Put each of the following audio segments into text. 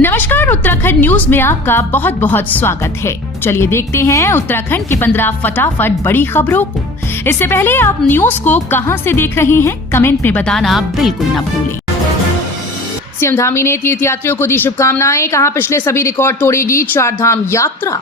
नमस्कार, उत्तराखंड न्यूज में आपका बहुत बहुत स्वागत है। चलिए देखते हैं उत्तराखंड की 15 फटाफट बड़ी खबरों को। इससे पहले आप न्यूज को कहां से देख रहे हैं, कमेंट में बताना बिल्कुल न भूलें। सीएम धामी ने तीर्थयात्रियों को दी शुभकामनाएं, कहा पिछले सभी रिकॉर्ड तोड़ेगी चार धाम यात्रा।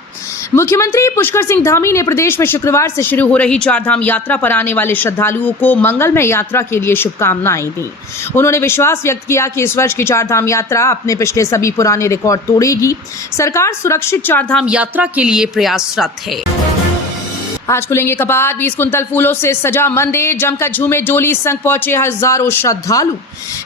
मुख्यमंत्री पुष्कर सिंह धामी ने प्रदेश में शुक्रवार से शुरू हो रही चार धाम यात्रा पर आने वाले श्रद्धालुओं को मंगलमय यात्रा के लिए शुभकामनाएं दी। उन्होंने विश्वास व्यक्त किया कि इस वर्ष की चार धाम यात्रा अपने पिछले सभी पुराने रिकॉर्ड तोड़ेगी। सरकार सुरक्षित चार धाम यात्रा के लिए प्रयासरत है। आज खुलेंगे कपाट, 20 कुंतल फूलों से सजा मंदिर, जमकर झूमे डोली संग पहुंचे हजारों श्रद्धालु।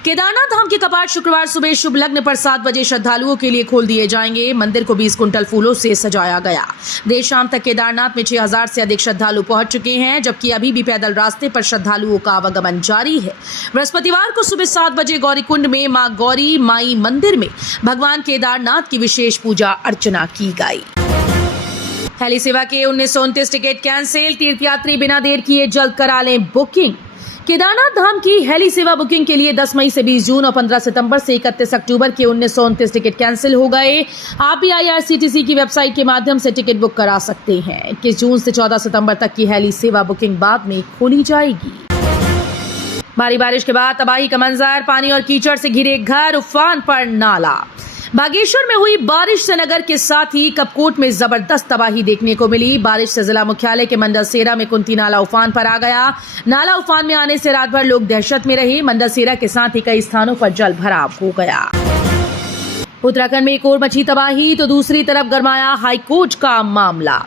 केदारनाथ धाम के कपाट शुक्रवार सुबह शुभ लग्न पर 7 बजे श्रद्धालुओं के लिए खोल दिए जाएंगे। मंदिर को 20 कुंतल फूलों से सजाया गया। देर शाम तक केदारनाथ में 6000 से अधिक श्रद्धालु पहुंच चुके हैं, जबकि अभी भी पैदल रास्ते पर श्रद्धालुओं का आवागमन जारी है। बृहस्पतिवार को सुबह 7 बजे गौरीकुंड में मां गौरी माई मंदिर में भगवान केदारनाथ की विशेष पूजा अर्चना की गई। हेली सेवा के 1929 टिकट कैंसिल, तीर्थयात्री बिना देर किए जल्द करा लें बुकिंग। केदारनाथ धाम की हेली सेवा बुकिंग के लिए 10 मई से 20 जून और 15 सितंबर से 31 अक्टूबर के 1929 टिकट कैंसिल हो गए। आप भी IRCTC की वेबसाइट के माध्यम से टिकट बुक करा सकते हैं। 21 जून से 14 सितंबर तक की हेली सेवा बुकिंग बाद में खोली जाएगी। भारी बारिश के बाद तबाही का मंजर, पानी और कीचड़ से घिरे घर, उफान पर नाला। बागेश्वर में हुई बारिश से नगर के साथ ही कपकोट में जबरदस्त तबाही देखने को मिली। बारिश से जिला मुख्यालय के मंडलसेरा में कुंती नाला उफान पर आ गया। नाला उफान में आने से रात भर लोग दहशत में रहे। मंडलसेरा के साथ ही कई स्थानों पर जल भराव हो गया। उत्तराखंड में एक और मची तबाही तो दूसरी तरफ गरमाया हाईकोर्ट का मामला।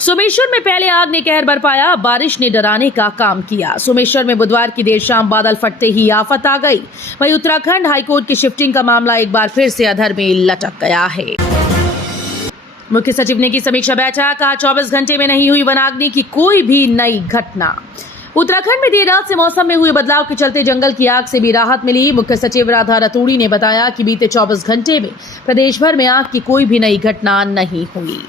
सोमेश्वर में पहले आग ने कहर बरपाया, बारिश ने डराने का काम किया। सोमेश्वर में बुधवार की देर शाम बादल फटते ही आफत आ गई। वहीं उत्तराखंड हाईकोर्ट की शिफ्टिंग का मामला एक बार फिर से अधर में लटक गया है। मुख्य सचिव ने की समीक्षा बैठक, कहा 24 घंटे में नहीं हुई वनाग्नि की कोई भी नई घटना। उत्तराखंड में देर रात से मौसम में हुए बदलाव के चलते जंगल की आग से भी राहत मिली। मुख्य सचिव राधा रतूड़ी ने बताया कि बीते 24 घंटे में प्रदेश भर में आग की कोई भी नई घटना नहीं हुई।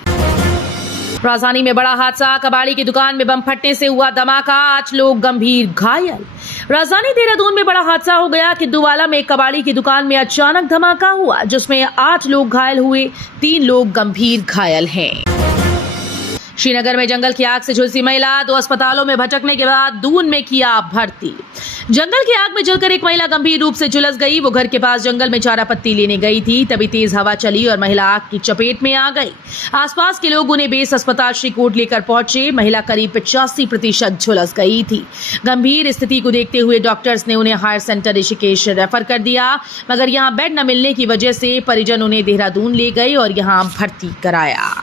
राजधानी में बड़ा हादसा, कबाड़ी की दुकान में बम फटने से हुआ धमाका, 8 लोग गंभीर घायल। राजधानी देहरादून में बड़ा हादसा हो गया। किद्दूवाला में एक कबाड़ी की दुकान में अचानक धमाका हुआ, जिसमें 8 लोग घायल हुए, 3 लोग गंभीर घायल हैं। श्रीनगर में जंगल की आग से झुलसी महिला, 2 अस्पतालों में भटकने के बाद दून में किया भर्ती। जंगल की आग में जलकर एक महिला गंभीर रूप से झुलस गई। वो घर के पास जंगल में चारा पत्ती लेने गई थी, तभी तेज हवा चली और महिला आग की चपेट में आ गई। आसपास के लोग उन्हें बेस अस्पताल श्रीकोट लेकर पहुंचे। महिला करीब 85% झुलस गई थी। गंभीर स्थिति को देखते हुए डॉक्टर्स ने उन्हें हायर सेंटर ऋषिकेश रेफर कर दिया, मगर यहाँ बेड न मिलने की वजह से परिजन उन्हें देहरादून ले गए और यहाँ भर्ती कराया।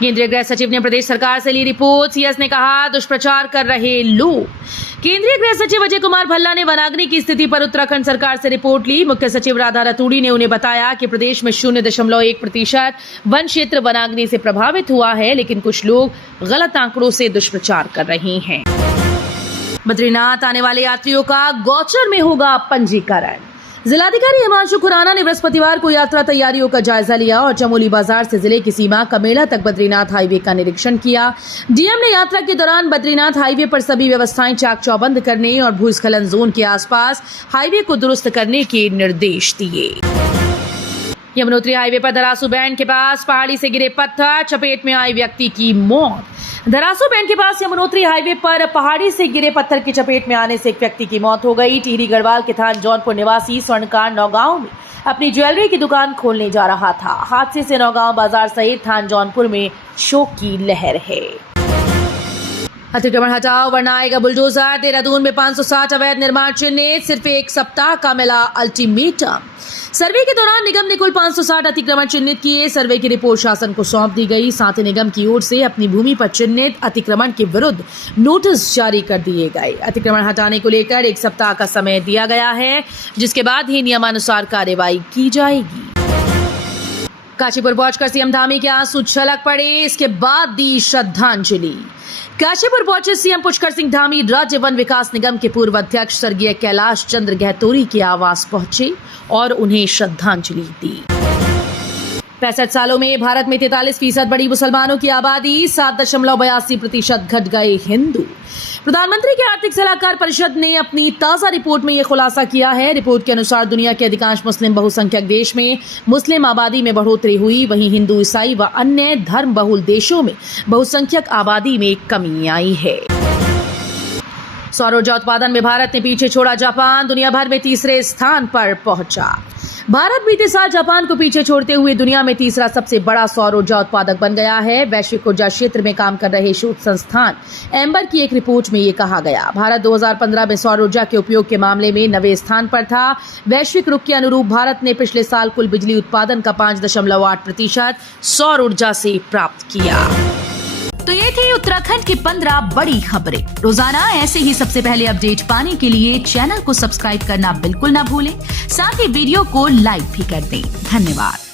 केंद्रीय गृह सचिव ने प्रदेश सरकार से ली रिपोर्ट। सीएस ने कहा दुष्प्रचार कर रहे लोग। केंद्रीय गृह सचिव अजय कुमार भल्ला ने वनाग्नि की स्थिति पर उत्तराखंड सरकार से रिपोर्ट ली। मुख्य सचिव राधा रतूड़ी ने उन्हें बताया कि प्रदेश में 0.1% वन क्षेत्र वनाग्नि से प्रभावित हुआ है, लेकिन कुछ लोग गलत आंकड़ों से दुष्प्रचार कर रहे हैं। बद्रीनाथ आने वाले यात्रियों का गौचर में होगा पंजीकरण। जिलाधिकारी हिमांशु खुराना ने बृहस्पतिवार को यात्रा तैयारियों का जायजा लिया और चमोली बाजार से जिले की सीमा कमेला तक बद्रीनाथ हाईवे का निरीक्षण किया। डीएम ने यात्रा के दौरान बद्रीनाथ हाईवे पर सभी व्यवस्थाएं चाक चौबंद करने और भूस्खलन जोन के आसपास हाईवे को दुरुस्त करने के निर्देश दिए। यमुनोत्री हाईवे पर धरासू बैंड के पास पहाड़ी से गिरे पत्थर, चपेट में आए व्यक्ति की मौत। धरासू बैंड के पास यमुनोत्री हाईवे पर पहाड़ी से गिरे पत्थर की चपेट में आने से एक व्यक्ति की मौत हो गई। टिहरी गढ़वाल के थान जौनपुर निवासी स्वर्णकार नौगांव में अपनी ज्वेलरी की दुकान खोलने जा रहा था। हादसे से नौगांव बाजार सहित थान जौनपुर में शोक की लहर है। अतिक्रमण हटाओ वरना आएगा बुलडोजर। देहरादून में 560 अवैध निर्माण चिन्हित, सिर्फ 1 सप्ताह का मिला अल्टीमेटम। सर्वे के दौरान निगम ने कुल 560 अतिक्रमण चिन्हित किए। सर्वे की रिपोर्ट शासन को सौंप दी गई। साथ ही निगम की ओर से अपनी भूमि पर चिन्हित अतिक्रमण के विरुद्ध नोटिस जारी कर दिए गए। अतिक्रमण हटाने को लेकर 1 सप्ताह का समय दिया गया है, जिसके बाद ही नियमानुसार कार्रवाई की जाएगी। काशीपुर पहुंचकर सीएम धामी के आंसू छलक पड़े, इसके बाद दी श्रद्धांजलि। काशीपुर पहुंचे सीएम पुष्कर सिंह धामी राज्य वन विकास निगम के पूर्व अध्यक्ष स्वर्गीय कैलाश चंद्र गहतोरी के आवास पहुंचे और उन्हें श्रद्धांजलि दी। 65 सालों में भारत में 43% बढ़ी मुसलमानों की आबादी, 7.82% घट गए हिंदू। प्रधानमंत्री के आर्थिक सलाहकार परिषद ने अपनी ताजा रिपोर्ट में यह खुलासा किया है। रिपोर्ट के अनुसार दुनिया के अधिकांश मुस्लिम बहुसंख्यक देश में मुस्लिम आबादी में बढ़ोतरी हुई, वहीं हिंदू, ईसाई व अन्य धर्म बहुल देशों में बहुसंख्यक आबादी में कमी आई है। सौर ऊर्जा उत्पादन में भारत ने पीछे छोड़ा जापान, दुनिया भर में तीसरे स्थान पर पहुंचा। भारत बीते साल जापान को पीछे छोड़ते हुए दुनिया में तीसरा सबसे बड़ा सौर ऊर्जा उत्पादक बन गया है। वैश्विक ऊर्जा क्षेत्र में काम कर रहे शोध संस्थान एम्बर की एक रिपोर्ट में ये कहा गया। भारत 2015 में सौर ऊर्जा के उपयोग के मामले में 9वें स्थान पर था। वैश्विक रुख के अनुरूप भारत ने पिछले साल कुल बिजली उत्पादन का 5.8% सौर ऊर्जा से प्राप्त किया। तो ये थी उत्तराखंड की 15 बड़ी खबरें। रोजाना ऐसे ही सबसे पहले अपडेट पाने के लिए चैनल को सब्सक्राइब करना बिल्कुल ना भूलें। साथ ही वीडियो को लाइक भी कर दें। धन्यवाद।